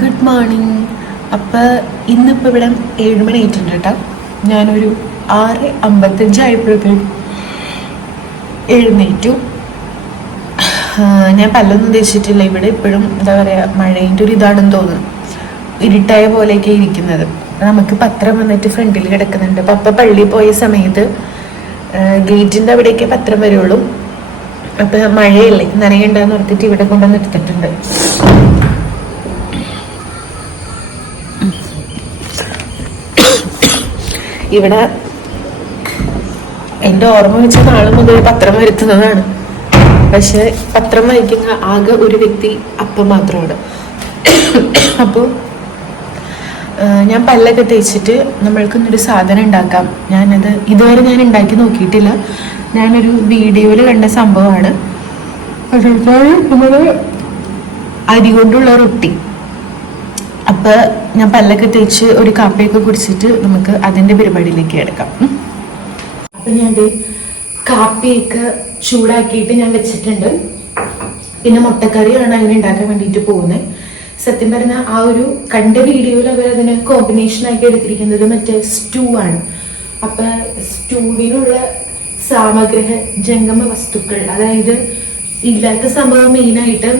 Good morning. അപ്പോൾ ഇന്നിപ്പോൾ ഇവിടെ 7 മണി ആയിട്ടുണ്ട് കേട്ടോ. ഞാനൊരു 6:55 ആയപ്പോഴത്തേക്കും എഴുന്നേറ്റു. ഞാൻ പല്ലൊന്നും തേച്ചിട്ടില്ല. ഇവിടെ ഇപ്പോഴും എന്താ പറയുക, മഴേൻ്റെ ഒരു ഇതാണെന്ന് തോന്നുന്നു. ഇരുട്ടായ പോലെയൊക്കെ ഇരിക്കുന്നത്. നമുക്ക് പത്രം വന്നിട്ട് ഫ്രണ്ടിൽ കിടക്കുന്നുണ്ട്. പപ്പ പള്ളിയിൽ പോയ സമയത്ത് ഗേറ്റിൻ്റെ അവിടേക്ക് പത്രം വരുള്ളൂ. അപ്പം മഴയല്ലേ, നനയുണ്ടെന്ന് ഓർത്തിട്ട് ഇവിടെ കൊണ്ടുവന്ന് എടുത്തിട്ടുണ്ട്. ഇവിടെ എൻ്റെ ഓർമ്മ വെച്ച നാളെ മുതൽ പത്രം വരുത്തുന്നതാണ്. പക്ഷെ പത്രം വായിക്കുന്ന ആകെ ഒരു വ്യക്തി അപ്പം മാത്രമാണ്. അപ്പോൾ ഞാൻ പല്ലൊക്കെ തേച്ചിട്ട് നമ്മൾക്കൊന്നൊരു സാധനം ഉണ്ടാക്കാം. ഞാനത് ഇതുവരെ ഞാൻ ഉണ്ടാക്കി നോക്കിയിട്ടില്ല. ഞാനൊരു വീഡിയോയിൽ കണ്ട സംഭവമാണ്. നമ്മൾ അരി കൊണ്ടുള്ള റൊട്ടി. അപ്പോൾ ഞാൻ പല്ലൊക്കെ തേച്ച് ഒരു കാപ്പിയൊക്കെ കുടിച്ചിട്ട് നമുക്ക് അതിൻ്റെ പരിപാടിയിലേക്ക് എടുക്കാം. അപ്പം ഞാൻ കാപ്പിയൊക്കെ ചൂടാക്കിയിട്ട് ഞാൻ വെച്ചിട്ടുണ്ട്. പിന്നെ മുട്ടക്കറിയാണ് അതിന് ഉണ്ടാക്കാൻ വേണ്ടിയിട്ട് പോകുന്നത്. സത്യം പറഞ്ഞാൽ ആ ഒരു കണ്ട വീഡിയോയിൽ അവർ അതിന് കോമ്പിനേഷനാക്കി എടുത്തിരിക്കുന്നത് മറ്റേ സ്റ്റൂ ആണ്. അപ്പം സ്റ്റൂവിനുള്ള സാമഗ്രഹ ജംഗമ വസ്തുക്കൾ, അതായത് ഇല്ലാത്ത സംഭവം മെയിനായിട്ട്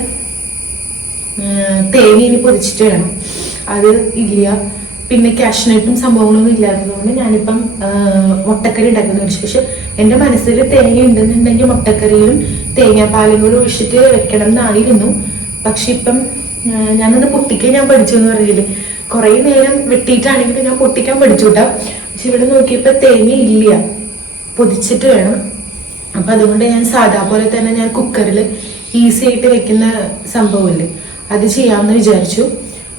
തേങ്ങ ഇനി പൊതിച്ചിട്ട് വേണം. അത് ഇല്ല. പിന്നെ കാഷ്നട്ടും സംഭവങ്ങളൊന്നും ഇല്ലാത്തതുകൊണ്ട് ഞാനിപ്പം മുട്ടക്കറി ഉണ്ടാക്കുന്ന വെച്ചു. പക്ഷെ എൻ്റെ മനസ്സിൽ തേങ്ങ ഉണ്ടെന്നുണ്ടെങ്കിൽ മുട്ടക്കറിയിലും തേങ്ങാപ്പാലും കൂടെ ഒഴിച്ചിട്ട് വെക്കണം എന്നായിരുന്നു. പക്ഷെ ഇപ്പം ഞാനൊന്ന് പൊട്ടിക്കാൻ ഞാൻ പഠിച്ചു എന്ന് പറയില്ലേ, കുറേ നേരം വെട്ടിയിട്ടാണെങ്കിലും ഞാൻ പൊട്ടിക്കാൻ പഠിച്ചു കേട്ടോ. പക്ഷെ ഇവിടെ നോക്കിയപ്പോൾ തേങ്ങ ഇല്ല, പൊതിച്ചിട്ട് വേണം. അപ്പം അതുകൊണ്ട് ഞാൻ സാധാ പോലെ തന്നെ ഞാൻ കുക്കറിൽ ഈസി ആയിട്ട് വെക്കുന്ന സംഭവമില്ലേ, അത് ചെയ്യാമെന്ന് വിചാരിച്ചു.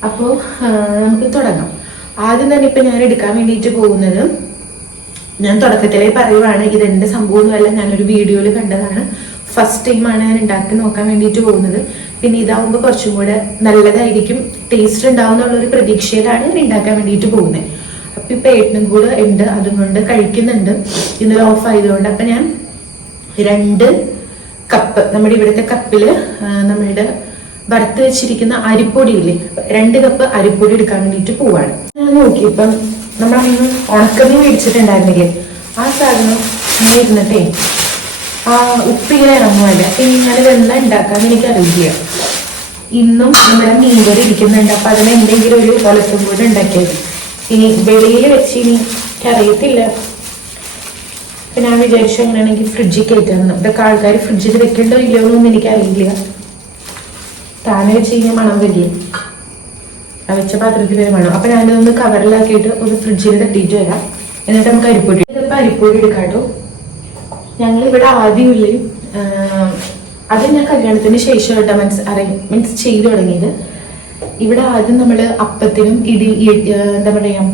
അപ്പോൾ നമുക്ക് തുടങ്ങാം. ആദ്യം തന്നെ ഇപ്പം ഞാൻ എടുക്കാൻ വേണ്ടിയിട്ട് പോകുന്നത്, ഞാൻ തുടക്കത്തിലേ പറയുവാണ്, ഇതെൻ്റെ സംഭവമൊന്നുമല്ല, ഞാനൊരു വീഡിയോയിൽ കണ്ടതാണ്. ഫസ്റ്റ് ടൈമാണ് ഞാൻ ഉണ്ടാക്കി നോക്കാൻ വേണ്ടിയിട്ട് പോകുന്നത്. പിന്നെ ഇതാവുമ്പോൾ കുറച്ചും കൂടെ നല്ലതായിരിക്കും, ടേസ്റ്റ് ഉണ്ടാവും എന്നുള്ളൊരു പ്രതീക്ഷയിലാണ് ഞാൻ ഉണ്ടാക്കാൻ വേണ്ടിയിട്ട് പോകുന്നത്. അപ്പം ഇപ്പം ഏട്ടനും കൂടെ ഉണ്ട്, അതുകൊണ്ട് കഴിക്കുന്നുണ്ട്. ഇന്നലെ ഓഫ് ആയതുകൊണ്ട്. അപ്പം ഞാൻ 2 കപ്പ് നമ്മുടെ ഇവിടുത്തെ കപ്പിൽ നമ്മളുടെ വറുത്ത് വെച്ചിരിക്കുന്ന അരിപ്പൊടിയില്ലേ, 2 കപ്പ് അരിപ്പൊടി എടുക്കാൻ വേണ്ടിയിട്ട് പോവാണ്. ഞാൻ നോക്കി ഇപ്പം നമ്മളന്ന് ഉണക്കമീൻ മേടിച്ചിട്ടുണ്ടായിരുന്നില്ലേ, ആ സാധനം ഇങ്ങനെ ഇരുന്നിട്ടേ ആ ഉപ്പിങ്ങനെ ഇറങ്ങുമല്ല. ഇനി ഞാനിത് എന്താ ഉണ്ടാക്കാന്ന് എനിക്കറിയില്ല. ഇന്നും നമ്മുടെ മീൻകറി ഇരിക്കുന്നുണ്ട്. അപ്പം അതിന് എന്തെങ്കിലും ഒരു ഒലത്തും കൂടെ ഉണ്ടാക്കിയത്. ഇനി വെളിയിൽ വെച്ച് ഇനി എനിക്കറിയത്തില്ല. അപ്പം ഞാൻ വിചാരിച്ചു അങ്ങനെയാണെങ്കിൽ ഫ്രിഡ്ജിൽ കയറ്റാമെന്ന്. ഇതൊക്കെ ആൾക്കാർ ഫ്രിഡ്ജിൽ വെക്കേണ്ടോ ഇല്ലയോ എന്നൊന്നും എനിക്കറിയില്ല. താനെ വെച്ച് കഴിഞ്ഞാൽ മണം വരില്ല, ആ വെച്ച പാത്രത്തിൽ വരെ വേണം. അപ്പം ഞാനതൊന്ന് കവറിലാക്കിയിട്ട് ഒന്ന് ഫ്രിഡ്ജിൽ തട്ടിയിട്ട് വരാം. എന്നിട്ട് നമുക്ക് അരിപ്പൊടി, ഇതിപ്പോൾ അരിപ്പൊടി എടുക്കാം കേട്ടോ. ഞങ്ങളിവിടെ ആദ്യമില്ലേ, അത് ഞാൻ കല്യാണത്തിന് ശേഷം കേട്ടോ മീൻസ് ചെയ്തു തുടങ്ങിയത്. ഇവിടെ ആദ്യം നമ്മൾ അപ്പത്തിനും എന്താ പറയുക,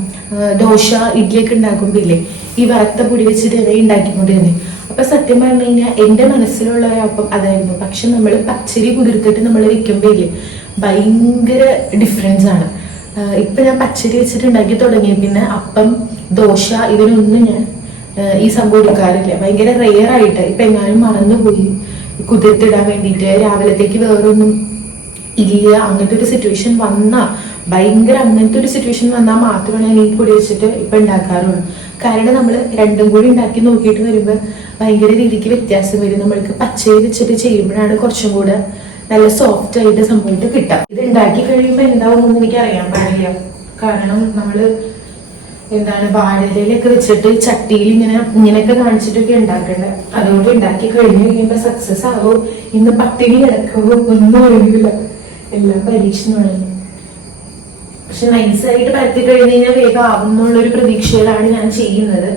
ദോശ ഇഡ്ഡലിയൊക്കെ ഉണ്ടാക്കുമ്പോൾ ഇല്ലേ, ഈ വറുത്ത പൊടി വെച്ചിട്ട് ഇവ ഉണ്ടാക്കിക്കൊണ്ടിരുന്നേ. അപ്പം സത്യം പറഞ്ഞു കഴിഞ്ഞാൽ എൻ്റെ മനസ്സിലുള്ള ഒരു അപ്പം അതായിരുന്നു. പക്ഷെ നമ്മൾ പച്ചരി കുതിർത്തിട്ട് നമ്മൾ വെക്കുമ്പോൾ ഇല്ലേ, ഭയങ്കര ഡിഫറൻസ് ആണ്. ഇപ്പം ഞാൻ പച്ചരി വെച്ചിട്ട് ഉണ്ടാക്കി തുടങ്ങി. പിന്നെ അപ്പം, ദോശ ഇതിനൊന്നും ഞാൻ ഈ സംഭവം എടുക്കാറില്ല. ഭയങ്കര റെയർ ആയിട്ട്. ഇപ്പം എങ്ങാനും മറന്നുപോയി കുതിർത്തിടാൻ വേണ്ടിയിട്ട്, രാവിലത്തേക്ക് വേറൊന്നും ഇല്ല, അങ്ങനത്തെ ഒരു സിറ്റുവേഷൻ വന്നാൽ, ഭയങ്കര അങ്ങനത്തെ ഒരു സിറ്റുവേഷൻ വന്നാൽ മാത്രമാണ് ഞാൻ ഈ പൊടി വെച്ചിട്ട് ഇപ്പം ഉണ്ടാക്കാറുള്ളൂ. കാരണം നമ്മൾ രണ്ടും കൂടി ഉണ്ടാക്കി നോക്കിയിട്ട് വരുമ്പോൾ ഭയങ്കര രീതിക്ക് വ്യത്യാസം വരും. നമ്മൾക്ക് പച്ചരി വെച്ചിട്ട് ചെയ്യുമ്പോഴാണ് കുറച്ചും കൂടെ നല്ല സോഫ്റ്റ് ആയിട്ട് സംഭവമായിട്ട് കിട്ടുക. ഇത് ഉണ്ടാക്കി കഴിയുമ്പോൾ എന്താവുമെന്ന് എനിക്ക് അറിയാൻ പാടില്ല. കാരണം നമ്മൾ എന്താണ് വാഴയിലൊക്കെ വെച്ചിട്ട് ചട്ടിയിൽ ഇങ്ങനെയൊക്കെ കാണിച്ചിട്ടൊക്കെ ഉണ്ടാക്കേണ്ടത്. അതുകൊണ്ട് ഉണ്ടാക്കി കഴിഞ്ഞ് കഴിയുമ്പോൾ സക്സസ് ആവോ, ഇന്ന് പട്ടിണി കിടക്കുമോ ഒന്നും അറിയില്ല. എല്ലാം പരീക്ഷണമാണ്. പക്ഷെ നൈസായിട്ട് പരത്തി കഴിഞ്ഞ് കഴിഞ്ഞാൽ വേഗം ആവും എന്നുള്ളൊരു പ്രതീക്ഷയിലാണ് ഞാൻ ചെയ്യുന്നത്.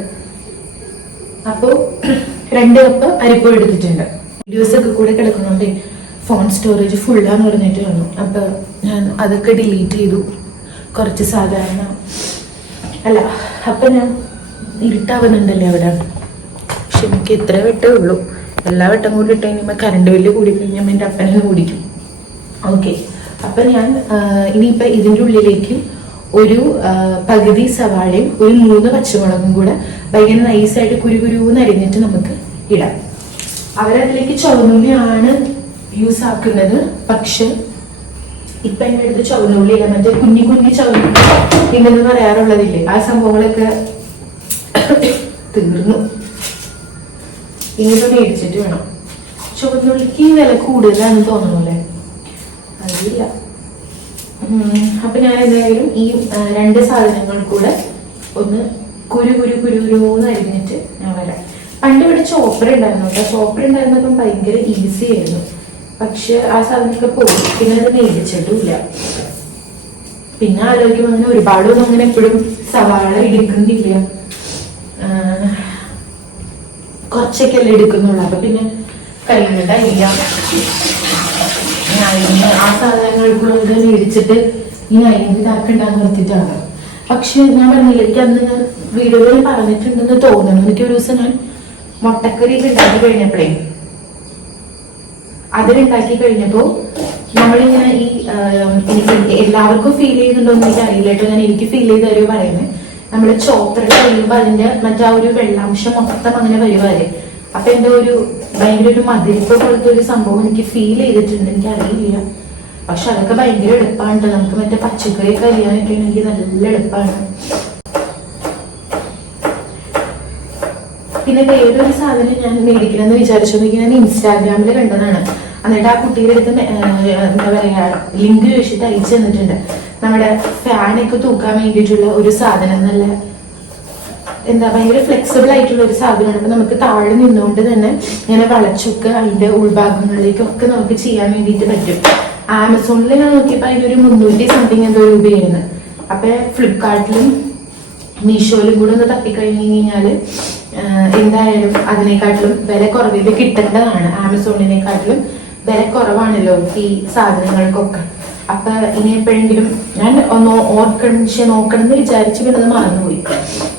അപ്പോൾ 2 കപ്പ് അരിപ്പൊടി എടുത്തിട്ടുണ്ട്. വീഡിയോസ് ഒക്കെ കൂടെ കിടക്കുന്നുണ്ട്. ഫോൺ സ്റ്റോറേജ് ഫുള്ളാന്ന് പറഞ്ഞിട്ട് വന്നു. അപ്പോൾ ഞാൻ അതൊക്കെ ഡിലീറ്റ് ചെയ്തു. കുറച്ച് സാധാരണ അല്ല, അപ്പം ഞാൻ ഇരുട്ടാവുന്നുണ്ടല്ലേ അവിടെ. പക്ഷെ എനിക്ക് ഇത്ര വെട്ടേ ഉള്ളൂ. എല്ലാ വെട്ടം കൂടി ഇട്ട് കഴിയുമ്പോൾ കറണ്ട് ബില്ല് കൂടി കഴിഞ്ഞാൽ എൻ്റെ അപ്പനെ കൂടിക്കും. ഓക്കെ, അപ്പം ഞാൻ ഇനിയിപ്പോൾ ഇതിൻ്റെ ഉള്ളിലേക്ക് ഒരു പകുതി സവാളയും ഒരു 3 പച്ചമുളകും കൂടെ ഭയങ്കര നൈസായിട്ട് കുരുകുരുന്ന് അരിഞ്ഞിട്ട് നമുക്ക് ഇടാം. അവരതിലേക്ക് ചുവന്നുള്ളിയാണ് യൂസ് ആക്കുന്നത്. പക്ഷെ ഇപ്പൊ എന്റെ അടുത്ത് ചുവന്നുള്ളില്ല, മറ്റേ കുഞ്ഞു കുഞ്ഞു ചുവന്നുള്ളി ഇന്നെന്ന് പറയാറുള്ളതില്ലേ, ആ സംഭവങ്ങളൊക്കെ തീർന്നു. ഇനിയിപ്പോ മേടിച്ചിട്ട് വേണം. ചുവന്നുള്ളിക്ക് വില കൂടുതലാണെന്ന് തോന്നണല്ലേ, അറിയില്ല. അപ്പൊ ഞാൻ എന്തായാലും ഈ 2 സാധനങ്ങൾ കൂടെ ഒന്ന് കുരുന്ന് അരിഞ്ഞിട്ട് ഞാൻ വരാം. പണ്ട് ഇവിടെ ചോപ്പർ ഉണ്ടായിരുന്നു കേട്ടോ. ചോപ്പർ ഉണ്ടായിരുന്നപ്പം ഭയങ്കര ഈസി ആയിരുന്നു. പക്ഷെ ആ സാധനമൊക്കെ പോയി, പിന്നെ അത് മേടിച്ചിട്ടില്ല. പിന്നെ ആലോചിക്കുമ്പോൾ അങ്ങനെ ഒരുപാടൊന്നും അങ്ങനെ എപ്പോഴും സവാള എടുക്കുന്നില്ല, കുറച്ചൊക്കെ അല്ലേ എടുക്കുന്നുള്ളൂ. അപ്പൊ പിന്നെ കഴിയുന്നില്ല. ആ സാധനങ്ങൾക്കുള്ളത് മേടിച്ചിട്ട് ഈ അരിഞ്ഞ് ഇതാക്കണ്ടെന്ന് നിർത്തിയിട്ടാണ്. പക്ഷെ ഞാൻ പറഞ്ഞില്ല, എനിക്ക് അന്ന് ഞാൻ വീഡിയോയിൽ പറഞ്ഞിട്ടുണ്ടെന്ന് തോന്നണം. എനിക്ക് ഒരു ദിവസം ഞാൻ മുട്ടക്കറി ഉണ്ടാക്കി കഴിഞ്ഞപ്പോഴേ അതിലുണ്ടാക്കി കഴിഞ്ഞപ്പോ നമ്മളിങ്ങനെ ഈ എനിക്ക് എല്ലാവർക്കും ഫീൽ ചെയ്യുന്നുണ്ടോ എന്ന് എനിക്ക് അറിയില്ല കേട്ടോ. ഞാൻ എനിക്ക് ഫീൽ ചെയ്ത ഒരു പറയുന്നത്, നമ്മള് ചോപ്പറിൽ കഴിയുമ്പോ അതിന്റെ മറ്റേ ഒരു വെള്ളാംശം മൊത്തം അങ്ങനെ വരുവാരെ. അപ്പൊ എന്റെ ഒരു ഭയങ്കര ഒരു മതിരിപ്പ് പോലത്തെ ഒരു സംഭവം എനിക്ക് ഫീൽ ചെയ്തിട്ടുണ്ട്. എനിക്ക് അറിയില്ല, പക്ഷെ അതൊക്കെ ഭയങ്കര എളുപ്പമാണ്. നമുക്ക് മറ്റേ പച്ചക്കറി കരിയാനൊക്കെ ആണെങ്കിൽ നല്ല എളുപ്പമാണ്. പിന്നെ വേറൊരു സാധനം ഞാൻ മേടിക്കണമെന്ന് വിചാരിച്ചോണ്ടെങ്കിൽ ഞാൻ ഇൻസ്റ്റാഗ്രാമിൽ കണ്ടതാണ്. എന്നിട്ട് ആ കുട്ടിയുടെ അടുത്ത് എന്താ പറയാ ലിങ്ക് ചോദിച്ചിട്ട് അയച്ചു തന്നിട്ടുണ്ട്. നമ്മുടെ ഫാനൊക്കെ തൂക്കാൻ വേണ്ടിയിട്ടുള്ള ഒരു സാധനം, നല്ല എന്താ ഭയങ്കര ഫ്ലെക്സിബിൾ ആയിട്ടുള്ള ഒരു സാധനമാണ്. അപ്പൊ നമുക്ക് താഴെ നിന്നുകൊണ്ട് തന്നെ ഇങ്ങനെ വളച്ചൊക്കെ അതിന്റെ ഉൾഭാഗങ്ങളിലേക്കൊക്കെ നമുക്ക് ചെയ്യാൻ വേണ്ടിയിട്ട് പറ്റും. ആമസോണിൽ ഞാൻ നോക്കിയപ്പോ അതിനൊരു 300 സംതിങ് എന്തോ രൂപയായിരുന്നു. അപ്പൊ ഫ്ലിപ്കാർട്ടിലും മീഷോയിലും കൂടെ ഒന്ന് തപ്പിക്കഴിഞ്ഞു കഴിഞ്ഞാല് എന്തായാലും അതിനെക്കാട്ടിലും വില കുറവിൽ കിട്ടേണ്ടതാണ്. ആമസോണിനെക്കാട്ടിലും വില കുറവാണല്ലോ ഈ സാധനങ്ങൾക്കൊക്കെ. അപ്പൊ ഇനി എപ്പോഴെങ്കിലും ഞാൻ നോക്കണം എന്ന് വിചാരിച്ചു, പിന്നെ അത് മറന്നുപോയി.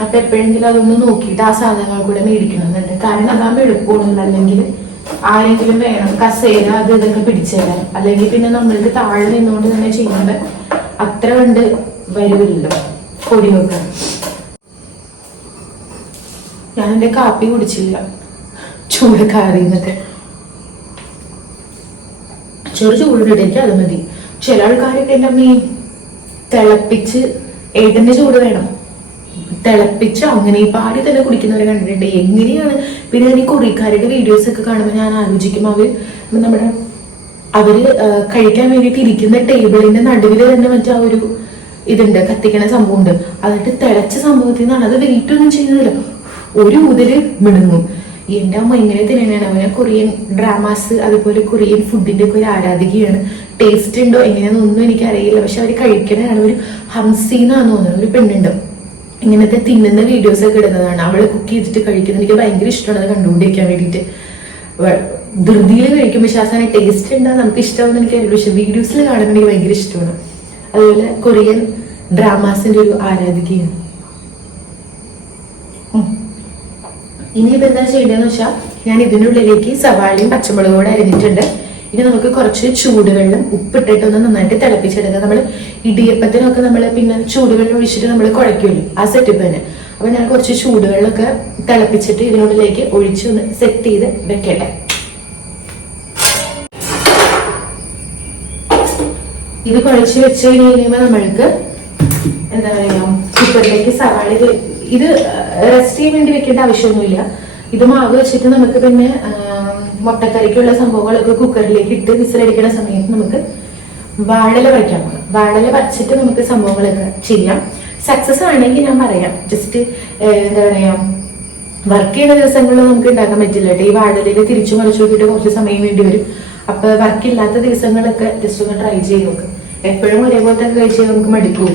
അപ്പൊ എപ്പോഴെങ്കിലും അതൊന്ന് നോക്കിയിട്ട് ആ സാധനങ്ങൾ കൂടെ മേടിക്കണമെന്നുണ്ട്. കാരണം അതാകുമ്പോൾ എളുപ്പമാണ്. അല്ലെങ്കിൽ ആരെങ്കിലും വേണം കസേര അത് ഇതൊക്കെ പിടിച്ചു തരാൻ. അല്ലെങ്കിൽ പിന്നെ നമ്മൾക്ക് താഴെ നിന്നുകൊണ്ട് തന്നെ ചെയ്യുന്നത് അത്ര കണ്ട് വരുമല്ലോ പൊടിയൊക്കെ. ഞാൻ എന്റെ കാപ്പി കുടിച്ചില്ല, ചൂട് കാറിയുന്നത്. ചൂടിടേക്ക് അത് മതി. ചില ആൾക്കാരൊക്കെ എന്റെ അമ്മ തിളപ്പിച്ച് ഏട്ടന്റെ ചൂട് വേണം തിളപ്പിച്ച് അങ്ങനെ ഈ പാടി തന്നെ കുടിക്കുന്നവരെ കണ്ടിട്ടുണ്ട്. എങ്ങനെയാണ്? പിന്നെ ഈ കൊറിയക്കാരുടെ വീഡിയോസ് ഒക്കെ കാണുമ്പോൾ ഞാൻ ആലോചിക്കും, അവര് കഴിക്കാൻ വേണ്ടിയിട്ട് ഇരിക്കുന്ന ടേബിളിന്റെ നടുവിൽ തന്നെ മറ്റേ ഒരു ഇതുണ്ട്, കത്തിക്കണ സംഭവം ഉണ്ട്. എന്നിട്ട് തിളച്ച സംഭവത്തിൽ നിന്നാണ്. അത് വെയിറ്റ് ഒന്നും ചെയ്യുന്നില്ല, ഒരു ഊതല് മിണുങ്ങും. എന്റെ അമ്മ ഇങ്ങനെ തന്നെയാണ്. അവനെ കൊറിയൻ ഡ്രാമാസ് അതുപോലെ കൊറിയൻ ഫുഡിന്റെ ഒക്കെ ഒരു ആരാധികയാണ്. ടേസ്റ്റ് ഉണ്ടോ എങ്ങനെയാണെന്നൊന്നും എനിക്കറിയില്ല, പക്ഷെ അവർ കഴിക്കണതാണ്. ഒരു ഹംസീന്നാന്ന് തോന്നുന്നത്, ഒരു പെണ്ണുണ്ട് ഇങ്ങനത്തെ തിന്നുന്ന വീഡിയോസ് ഒക്കെ ഇടുന്നതാണ്. അവള് കുക്ക് ചെയ്തിട്ട് കഴിക്കുന്നത് എനിക്ക് ഭയങ്കര ഇഷ്ടമാണ് അത് കണ്ടുകൊണ്ടിരിക്കാൻ വേണ്ടിയിട്ട്. ധൃതിയിൽ കഴിക്കുമ്പോൾ ശാസന ടേസ്റ്റ് ഉണ്ടാ നമുക്ക് ഇഷ്ടമാണെന്ന് എനിക്കറിയില്ല, പക്ഷെ വീഡിയോസിൽ കാണുമ്പോൾ എനിക്ക് ഭയങ്കര ഇഷ്ടമാണ്. അതുപോലെ കൊറിയൻ ഡ്രാമാസിന്റെ ഒരു ആരാധികയാണ്. ഇനിയിപ്പോൾ എന്താ ചെയ്യേണ്ടതെന്ന് വെച്ചാൽ ഞാൻ ഇതിനുള്ളിലേക്ക് സവാളയും പച്ചമുളകും കൂടെ അരിഞ്ഞിട്ടുണ്ട്. ഇനി നമുക്ക് കുറച്ച് ചൂടുവെള്ളം ഉപ്പിട്ടിട്ടൊന്ന് നന്നായിട്ട് തിളപ്പിച്ചെടുക്കുക. നമ്മൾ ഇടിയപ്പത്തിനൊക്കെ നമ്മൾ പിന്നെ ചൂടുവെള്ളം ഒഴിച്ചിട്ട് നമ്മൾ കുഴയ്ക്കുമല്ലോ, ആ സെറ്റപ്പ് തന്നെ. അപ്പൊ ഞാൻ കുറച്ച് ചൂടുവെള്ളമൊക്കെ തിളപ്പിച്ചിട്ട് ഇതിനുള്ളിലേക്ക് ഒഴിച്ച് ഒന്ന് സെറ്റ് ചെയ്ത് വെക്കട്ടെ. ഇത് കുഴച്ച് വെച്ച് കഴിയുമ്പോൾ നമ്മൾക്ക് എന്താ പറയാ കുക്കറിലേക്ക് സവാള ഇത് റെസ്റ്റ് ചെയ്യാൻ വേണ്ടി വെക്കേണ്ട ആവശ്യമൊന്നുമില്ല. ഇത് മാവ് വെച്ചിട്ട് നമുക്ക് പിന്നെ മുട്ടക്കറിക്കുള്ള സംഭവങ്ങളൊക്കെ കുക്കറിലേക്ക് ഇട്ട് വിസിലടിക്കുന്ന സമയത്ത് നമുക്ക് വാഴല വയ്ക്കാൻ പോകാം. വാഴല വച്ചിട്ട് നമുക്ക് സംഭവങ്ങളൊക്കെ ചെയ്യാം. സക്സസ് ആണെങ്കിൽ ഞാൻ പറയാം, ജസ്റ്റ് എന്താ പറയാ വർക്ക് ചെയ്യുന്ന ദിവസങ്ങളിൽ നമുക്ക് ഉണ്ടാക്കാൻ പറ്റില്ല കേട്ടോ. ഈ വാഴലയിൽ തിരിച്ചു മറിച്ചു നോക്കിയിട്ട് കുറച്ച് സമയം വേണ്ടി വരും. അപ്പൊ വർക്ക് ഇല്ലാത്ത ദിവസങ്ങളൊക്കെ ജസ്റ്റ് ഒന്ന് ട്രൈ ചെയ്ത് നോക്ക്. എപ്പോഴും ഒരേപോലത്തെ കഴിച്ച് നമുക്ക് മടുക്കും.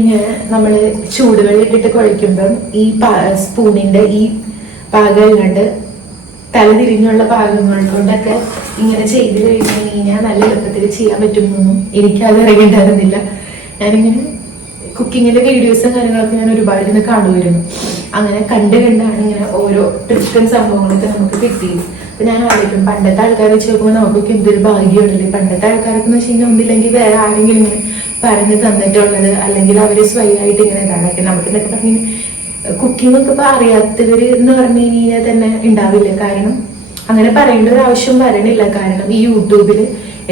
ഇങ്ങനെ നമ്മള് ചൂടുവെള്ളം ഇട്ടിട്ട് കുഴയ്ക്കുമ്പം ഈ സ്പൂണിന്റെ ഈ പാകം കണ്ട് തലതിരിഞ്ഞുള്ള പാകങ്ങൾ കൊണ്ടൊക്കെ ഇങ്ങനെ ചെയ്ത് കഴിഞ്ഞാൽ നല്ല എളുപ്പത്തിൽ ചെയ്യാൻ പറ്റുമെന്നൊന്നും എനിക്കത് അറിയേണ്ടായിരുന്നില്ല. ഞാനിങ്ങനെ കുക്കിങ്ങിന്റെ വീഡിയോസും കാര്യങ്ങളൊക്കെ ഞാൻ ഒരുപാട് ഇങ്ങനെ കാണുമായിരുന്നു. അങ്ങനെ കണ്ടാണ് ഇങ്ങനെ ഓരോ ട്രിക്കും സംഭവങ്ങളൊക്കെ നമുക്ക് കിട്ടിയത്. അപ്പൊ ഞാൻ ആലോചിക്കും, പണ്ടത്തെ ആൾക്കാരെ വെച്ച് നോക്കുമ്പോൾ നമുക്കൊക്കെ എന്തൊരു ഭാഗ്യമുണ്ടല്ലേ. പണ്ടത്തെ ആൾക്കാർക്ക് എന്ന് വെച്ച് കഴിഞ്ഞാൽ ഒന്നില്ലെങ്കിൽ വേറെ ആരെങ്കിലും ഇങ്ങനെ പറഞ്ഞു തന്നിട്ടുള്ളത്, അല്ലെങ്കിൽ അവര് സ്വയമായിട്ട് ഇങ്ങനെ ഇതാണൊക്കെ നമുക്ക് എന്നൊക്കെ പറഞ്ഞ് കുക്കിംഗ് ഒക്കെ ഇപ്പൊ അറിയാത്തവര് എന്ന് പറഞ്ഞു കഴിഞ്ഞാൽ തന്നെ ഉണ്ടാവില്ല. കാരണം അങ്ങനെ പറയേണ്ട ഒരു ആവശ്യം വരണില്ല. കാരണം ഈ യൂട്യൂബില്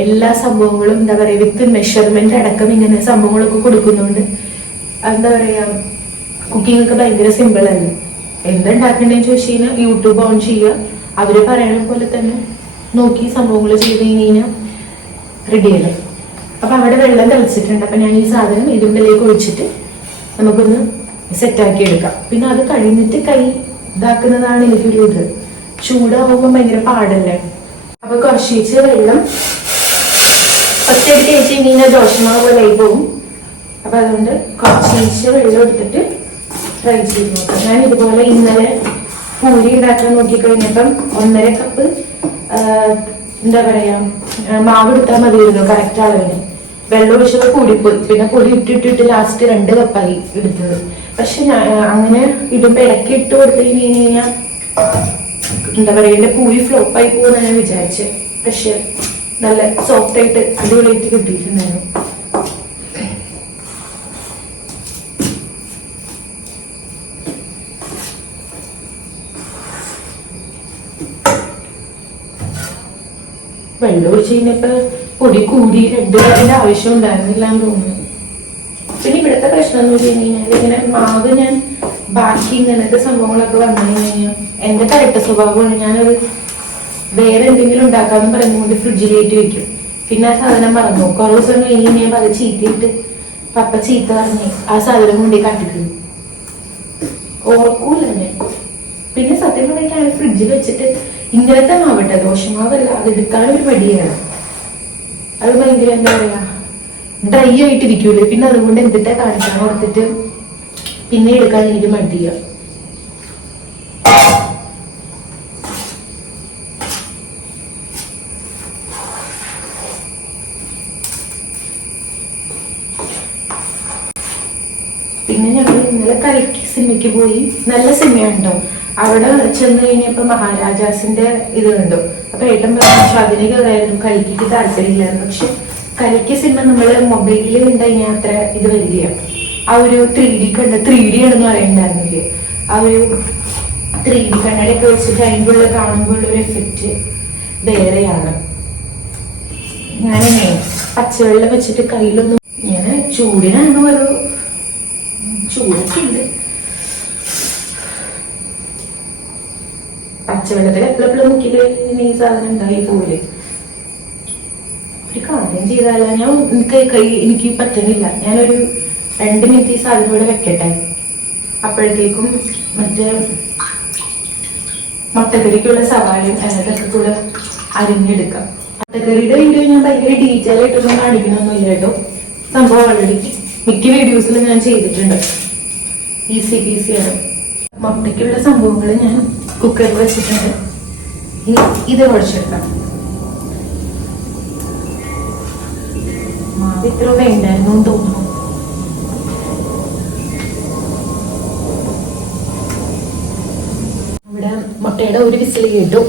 എല്ലാ സംഭവങ്ങളും എന്താ പറയാ വിത്ത് മെഷർമെന്റ് അടക്കം ഇങ്ങനെ സംഭവങ്ങളൊക്കെ കൊടുക്കുന്നുണ്ട്. എന്താ പറയാ കുക്കിംഗ് ഒക്കെ ഭയങ്കര സിമ്പിൾ അല്ലേ. എന്തുണ്ടാക്കണ്ടെന്ന് ചോദിച്ചു കഴിഞ്ഞാൽ യൂട്യൂബ് ഓൺ ചെയ്യുക, അവര് പറയണ പോലെ തന്നെ നോക്കി സംഭവങ്ങൾ ചെയ്ത് കഴിഞ്ഞാൽ റെഡിയല്ലേ. അപ്പൊ അവിടെ വെള്ളം തിളച്ചിട്ടുണ്ട്. അപ്പൊ ഞാൻ ഈ സാധനം ഇതിൻ്റെ ഒഴിച്ചിട്ട് നമുക്കൊന്ന് സെറ്റാക്കി എടുക്കാം. പിന്നെ അത് കഴിഞ്ഞിട്ട് കൈ ഇതാക്കുന്നതാണ് എനിക്കൊരു ഇത്. ചൂടാവുമ്പോൾ ഭയങ്കര പാടല്ലേ. അപ്പൊ കുറച്ച് വെള്ളം ഒറ്റയടിക്ക് കഴിച്ച് കഴിഞ്ഞാൽ ദോഷമാവ് പോലെ ആയി പോകും. അപ്പൊ അതുകൊണ്ട് കുറച്ച് വെള്ളം എടുത്തിട്ട് ട്രൈ ചെയ്ത് നോക്കാം. ഞാൻ ഇതുപോലെ ഇന്നലെ പൂരി ഉണ്ടാക്കാൻ നോക്കിക്കഴിഞ്ഞപ്പം 1.5 കപ്പ് എന്താ പറയാ മാവ് എടുത്താൽ മതിയായിരുന്നു കറക്റ്റ് അളവിന്. വെള്ളം ഒഴിച്ചപ്പോൾ കൂടിപ്പോയി. പിന്നെ പൊടി ഇട്ടിട്ടിട്ട് ലാസ്റ്റ് 2 കപ്പായി എടുത്തത്. പക്ഷെ ഞാൻ അങ്ങനെ ഇടുമ്പോ ഇടയ്ക്ക് ഇട്ട് കൊടുത്തു കഴിഞ്ഞാൽ എന്താ പറയാ എന്റെ പൂരി ഫ്ലോപ്പായി പോകുന്ന ഞാൻ വിചാരിച്ചത്. പക്ഷെ നല്ല സോഫ്റ്റ് ആയിട്ട് അടിപൊളിയായിട്ട് കിട്ടിയിട്ടുണ്ടായിരുന്നു. വെള്ളം ഒഴിച്ച് കഴിഞ്ഞപ്പോ പൊടി കൂടി 2 കപ്പിന്റെ ആവശ്യം ഉണ്ടായിരുന്നില്ല എന്ന് തോന്നുന്നു. പിന്നെ ഇവിടുത്തെ പ്രശ്നം എന്ന് വെച്ച് കഴിഞ്ഞാൽ ഇങ്ങനെ മാവ് ഞാൻ ബാക്കി ഇങ്ങനത്തെ സംഭവങ്ങളൊക്കെ വന്നു കഴിഞ്ഞാൽ എന്റെ കറക്റ്റ് സ്വഭാവമാണ്. ഞാനൊരു വേറെ എന്തെങ്കിലും ഉണ്ടാക്കാന്ന് പറയുന്നതുകൊണ്ട് ഫ്രിഡ്ജിലേറ്റ് വെക്കും. പിന്നെ ആ സാധനം മറന്നു. കുറെ ദിവസം കഴിഞ്ഞ് ഞാൻ അത് ചീത്തിയിട്ട് പപ്പ ചീത്ത പറഞ്ഞ് ആ സാധനം കൊണ്ടേ കാട്ടിക്കുന്നു. ഓർക്കൂല ഞാൻ. പിന്നെ സത്യം പറഞ്ഞാൽ ഫ്രിഡ്ജിൽ വെച്ചിട്ട് ഇങ്ങനത്തെ മാവട്ടെ ദോഷമാവല്ല, അത് എടുക്കാനൊരു മടിയാണ്. അത് ഭയങ്കര എന്താ പറയാ ഡ്രൈ ആയിട്ടിരിക്കൂലേ. പിന്നെ അതുകൊണ്ട് എന്തിട്ടാ കാണിക്കാൻ ഓർത്തിട്ട് പിന്നെ എടുക്കാൻ എനിക്ക് മടിയ. പിന്നെ ഞങ്ങൾ ഇന്നലെ കലക്കി സിനിമയ്ക്ക് പോയി. നല്ല സിനിമയുണ്ടോ. അവിടെ ചെന്ന് കഴിഞ്ഞപ്പോ മഹാരാജാസിന്റെ ഇത് കണ്ടു. അപ്പൊ ഏട്ടൻ പറഞ്ഞു അതിന് കയറായിരുന്നു, കലിക്ക് താല്പര്യമില്ലായിരുന്നു. പക്ഷെ കലിക്ക് സിനിമ നമ്മള് മൊബൈലിൽ കണ്ടു കഴിഞ്ഞാൽ അത്ര ഇത് വരില്ല. ആ ഒരു 3D കണ്ട 3D ആണെന്ന് പറയണ്ടായിരുന്നില്ലേ. ആ ഒരു 3D കണ്ണടയൊക്കെ വെച്ചിട്ട് അതിൻ്റെ ഉള്ളിൽ കാണുമ്പോൾ ഒരു എഫക്റ്റ് വേറെയാണ്. ഞാനെങ്ങനെ പച്ചവെള്ളം വെച്ചിട്ട് കയ്യിലൊന്നും ഇങ്ങനെ ചൂടിനാണ് ഒരു ചൂടൊക്കെ ഉണ്ട്. പച്ചവെള്ളത്തിൽ എപ്പോഴെപ്പോഴും നോക്കിയിട്ട് ഈ സാധനം ഉണ്ടായി പോലെ. ഒരു കാര്യം ചെയ്താല ഞാൻ എനിക്ക് പറ്റണില്ല. ഞാനൊരു 2 മിനിറ്റ് ഈ സാധനം കൂടെ വെക്കട്ടെ. അപ്പോഴത്തേക്കും മറ്റേ മുട്ടക്കറിക്കുള്ള സവാളയും അതിനൊക്കെ കൂടെ അരിഞ്ഞെടുക്കാം. മുട്ടക്കറിയുടെ വീഡിയോ ഞാൻ ഭയങ്കര ഡീറ്റെയിൽ ആയിട്ടൊന്നും കാണിക്കണമൊന്നുമില്ല കേട്ടോ. സംഭവം ഓൾറെഡി മിക്ക വീഡിയോസിലും ഞാൻ ചെയ്തിട്ടുണ്ട്. ഈസി ആണ്. മുട്ടയ്ക്കുള്ള സംഭവങ്ങൾ ഞാൻ കുക്കറിൽ വെച്ചിട്ടുണ്ട്. ഇത് കുഴച്ചെടുക്കാം. മാവ് ഇത്ര വേണ്ടായിരുന്നു തോന്നുന്നു. ഇവിടെ മുട്ടയുടെ ഒരു വിസിൽ കേട്ടു.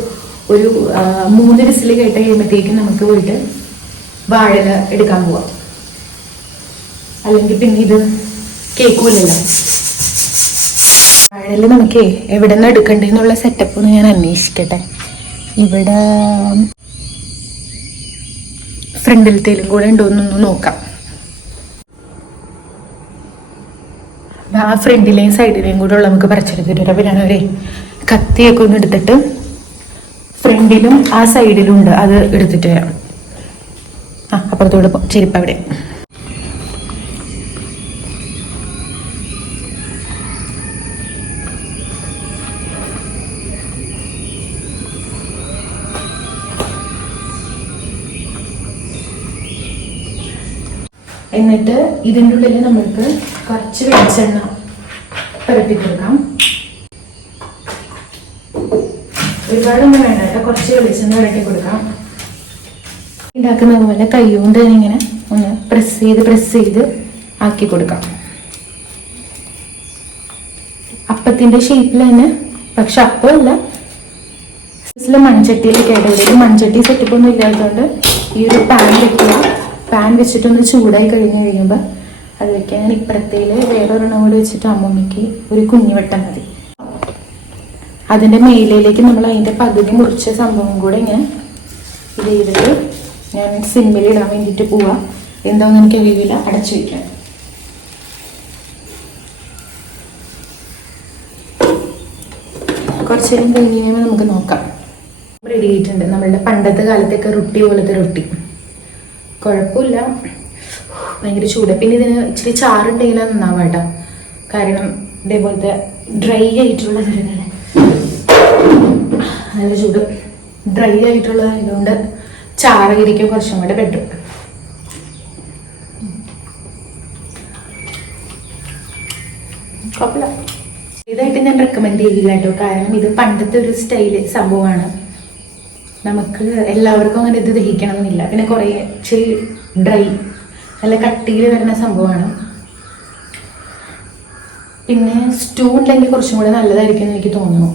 ഒരു 3 വിസിൽ കേട്ട് കഴിയുമ്പോഴത്തേക്കും നമുക്ക് പോയിട്ട് വാഴല എടുക്കാൻ പോവാം. അല്ലെങ്കിൽ പിന്നെ ഇത് കേൾക്കൂലല്ലോ. വാഴയില് നമുക്ക് എവിടെ നിന്ന് എടുക്കണ്ടെന്നുള്ള സെറ്റപ്പ് ഒന്ന് ഞാൻ അന്വേഷിക്കട്ടെ. ഇവിടെ ഫ്രണ്ടിലത്തേലും കൂടെ ഉണ്ടോന്നൊന്ന് നോക്കാം. ആ ഫ്രണ്ടിലെയും സൈഡിലെയും കൂടെ ഉള്ള നമുക്ക് പറിച്ചെടുത്തിട്ട് വരാം. പിന്നെ ഒരു കത്തിയൊക്കെ ഒന്ന് എടുത്തിട്ട് ഫ്രണ്ടിലും ആ സൈഡിലും ഉണ്ട്, അത് എടുത്തിട്ട് വരാം. അപ്പുറത്തോട് ചെരുപ്പ് അവിടെ. എന്നിട്ട് ഇതിൻ്റെ ഉള്ളിൽ നമ്മൾക്ക് കുറച്ച് വെളിച്ചെണ്ണ പുരട്ടി കൊടുക്കാം. ഒരുപാടൊന്നും വേണ്ട കേട്ടോ, കുറച്ച് വെളിച്ചെണ്ണ പുരട്ടി കൊടുക്കാം. ഉണ്ടാക്കുന്ന പോലെ കൈകൊണ്ട് ഇങ്ങനെ ഒന്ന് പ്രസ് ചെയ്ത് ആക്കി കൊടുക്കാം. അപ്പത്തിൻ്റെ ഷേപ്പിൽ തന്നെ, പക്ഷെ അപ്പമല്ല. മൺചട്ടിയിലേക്ക് ഇടയിൽ മൺചട്ടി സെറ്റപ്പ് ഒന്നും ഇല്ലാത്തതുകൊണ്ട് ഈ ഒരു പാൻ വെക്കുക. പാൻ വെച്ചിട്ടൊന്ന് ചൂടായി കഴിയുമ്പോൾ അത് വെക്കാൻ ഞാൻ ഇപ്പുറത്തേല് വേറൊരെണ്ണം കൂടി വെച്ചിട്ട് അമ്മമ്മയ്ക്ക് ഒരു കുഞ്ഞു വെട്ടം മതി. അതിൻ്റെ മേലിലേക്ക് നമ്മൾ അതിൻ്റെ പകുതി മുറിച്ച സംഭവം കൂടെ ഇങ്ങനെ ഇത് ചെയ്തിട്ട് ഞാൻ സിമ്മിൽ ഇടാൻ വേണ്ടിയിട്ട് പോവാം. എന്താണെന്ന് എനിക്ക് അറിയില്ല. അടച്ചു വയ്ക്കാം. കുറച്ച് നേരം കഴിഞ്ഞ് കഴിയുമ്പോൾ നമുക്ക് നോക്കാം. റെഡി ആയിട്ടുണ്ട് നമ്മളുടെ പണ്ടത്തെ കാലത്തൊക്കെ റൊട്ടി പോലത്തെ റൊട്ടി. കുഴപ്പമില്ല, ഭയങ്കര ചൂട്. പിന്നെ ഇതിന് ഇച്ചിരി ചാറുണ്ടെങ്കിൽ നന്നാവാം കേട്ടോ. കാരണം ഇതേപോലത്തെ ഡ്രൈ ആയിട്ടുള്ള നല്ല ചൂട് ഡ്രൈ ആയിട്ടുള്ളതായതുകൊണ്ട് ചാറകരിക്കും കുറച്ചും കൂടെ ബെറ്റർ. കുഴപ്പമില്ല. ഇതായിട്ട് ഞാൻ റെക്കമെൻഡ് ചെയ്യില്ല കേട്ടോ. കാരണം ഇത് പണ്ടത്തെ ഒരു സ്റ്റൈല് സംഭവമാണ്. നമുക്ക് എല്ലാവർക്കും അങ്ങനെ ഇത് ദഹിക്കണം എന്നില്ല. പിന്നെ കുറേ ഇച്ചിരി ഡ്രൈ നല്ല കട്ടിയിൽ വരുന്ന സംഭവമാണ്. പിന്നെ സ്റ്റൂ ഉണ്ടെങ്കിൽ കുറച്ചും കൂടെ നല്ലതായിരിക്കും എന്ന് എനിക്ക് തോന്നുന്നു.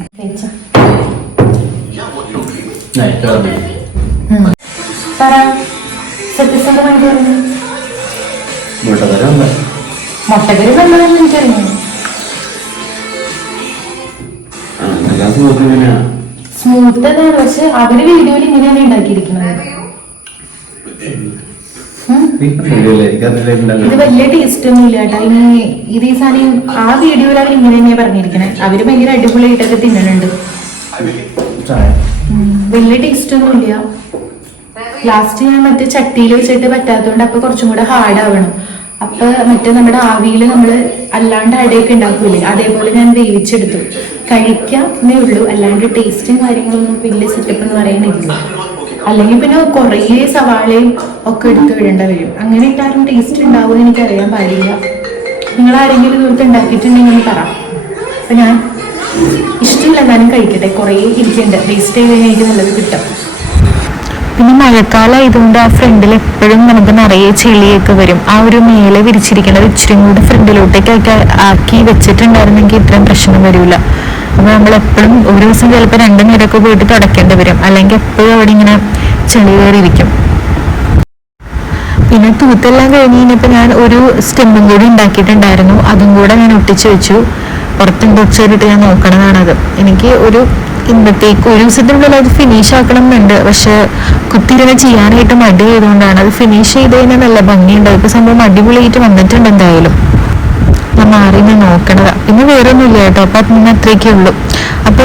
സത്യസന്ധമായിട്ട് പറഞ്ഞു മുട്ടക്കറി നല്ലതെന്ന് എനിക്കറിയാം. സ്മൂത്ത് ആണ്, പക്ഷെ അവര് വീഡിയോയിൽ ഇങ്ങനെയാണ് ഉണ്ടാക്കിയിരിക്കുന്നത്. ഇത് വലിയ ടേസ്റ്റ് ഒന്നും ഇല്ല കേട്ടോ. ഇനി ഇത് ഈ സാധനം ആ വീഡിയോയിൽ അവർ ഇങ്ങനെ തന്നെയാ പറഞ്ഞിരിക്കണേ. അവര് ഭയങ്കര അടിപൊളിയായിട്ടൊക്കെ തിന്നുന്നുണ്ട്. വലിയ ടേസ്റ്റ് ഒന്നും ഇല്ല. ലാസ്റ്റ് ഞാൻ മറ്റേ ചട്ടിയിൽ വെച്ചിട്ട് പറ്റാത്തതുകൊണ്ട് അപ്പൊ കുറച്ചും കൂടെ ഹാർഡ് ആവണം. അപ്പൊ മറ്റേ നമ്മുടെ ആവിയിൽ നമ്മള് അല്ലാണ്ട് അടയൊക്കെ ഉണ്ടാക്കൂലേ, അതേപോലെ ഞാൻ വേവിച്ചെടുത്തു. കഴിക്കാന്നേ ഉള്ളൂ, അല്ലാണ്ട് ടേസ്റ്റും കാര്യങ്ങളൊന്നും വലിയ സെറ്റപ്പ് എന്ന് പറയുന്നില്ല. അല്ലെങ്കിൽ പിന്നെ കുറേ സവാളയും ഒക്കെ എടുത്ത് വിടേണ്ട വരും. അങ്ങനെ ഇട്ടാലും ടേസ്റ്റ് ഉണ്ടാവുമെന്ന് എനിക്കറിയാൻ പാടില്ല. നിങ്ങൾ ആരെങ്കിലും ഇതുപോലത്തെ ഉണ്ടാക്കിയിട്ടുണ്ടെങ്കിൽ പറ. അപ്പൊ ഞാൻ ഇഷ്ടമില്ല, എന്നാലും കഴിക്കട്ടെ. കുറേ ഇരിക്കുന്നുണ്ട്, വേസ്റ്റ് ചെയ്ത് കഴിഞ്ഞാൽ എനിക്ക് നല്ലത് കിട്ടും. പിന്നെ മഴക്കാലം ആയതുകൊണ്ട് ആ ഫ്രണ്ടിൽ എപ്പോഴും നമുക്ക് നിറയെ ചെളിയൊക്കെ വരും. ആ ഒരു മേലെ വിരിച്ചിരിക്കുന്നത് ഇച്ചിരി കൂടി ഫ്രണ്ടിലോട്ടേക്കൊക്കെ ആക്കി വെച്ചിട്ടുണ്ടായിരുന്നെങ്കിൽ ഇത്രയും പ്രശ്നം വരില്ല. അപ്പൊ നമ്മളെപ്പോഴും ഒരു ദിവസം ചിലപ്പോൾ 2 നേരമൊക്കെ പോയിട്ട് തുടയ്ക്കേണ്ടി വരും. അല്ലെങ്കിൽ എപ്പോഴും അവിടെ ഇങ്ങനെ ചെളി കയറിയിരിക്കും. പിന്നെ തൂത്തെല്ലാം കഴിഞ്ഞ് കഴിഞ്ഞപ്പോൾ ഞാൻ ഒരു സ്റ്റെമ്പും കൂടി ഉണ്ടാക്കിയിട്ടുണ്ടായിരുന്നു. അതും കൂടെ ഞാൻ ഒട്ടിച്ചു വെച്ചു. പുറത്ത് ബോക്സ് ചെയ്തിട്ട് ഞാൻ നോക്കണതാണത്. എനിക്ക് ഇന്നത്തേക്ക് ഒരു ദിവസത്തിനുള്ളിൽ അത് ഫിനിഷ് ആക്കണം എന്നുണ്ട്. പക്ഷെ കുത്തിരുന്ന് ചെയ്യാനായിട്ട് മടി ചെയ്തുകൊണ്ടാണ്. അത് ഫിനിഷ് ചെയ്ത് കഴിഞ്ഞാൽ നല്ല ഭംഗിയുണ്ടാവും. ഇപ്പൊ സംഭവം അടിപൊളിയായിട്ട് വന്നിട്ടുണ്ട്. എന്തായാലും ഞാൻ മാറി നോക്കണതാ. പിന്നെ വേറെ ഒന്നുമില്ല കേട്ടോ. അപ്പൊ അതിന് അത്രയൊക്കെ ഉള്ളൂ. അപ്പൊ